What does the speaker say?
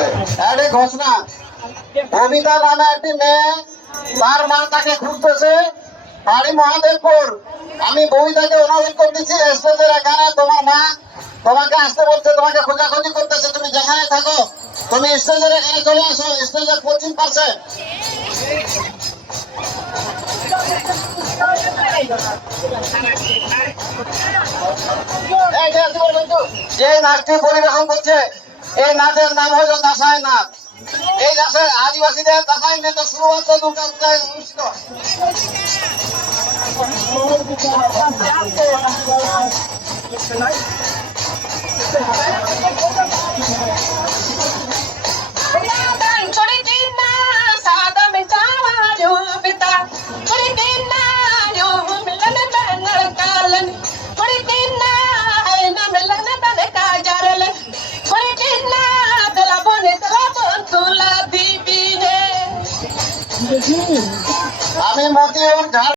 একটি ঘোষণা, ববিতা নামে একটি মেয়ে, তার মা তাকে খুঁজতেছে, বাড়ি মহাদেবপুর। আমি ববিতাকে অনুরোধ করতেছি স্টেজের এখানে, তোমার মা তোমাকে আসতে বলছে, তোমাকে খোঁজাখুঁজি করতেছে, তুমি যেখানে থাকো তুমি স্টেজের এখানে চলে আসো, স্টেজের পশ্চিম পাশে। যে নাচটি পরিবেশন করছে এই নাচের নাম হলো দাসাই নাচ। এই নাচের আদিবাসীদের দাসাই নৃত্য শুরু হচ্ছে দুর্গা পূজায় অনুষ্ঠিত। আমি মতিউর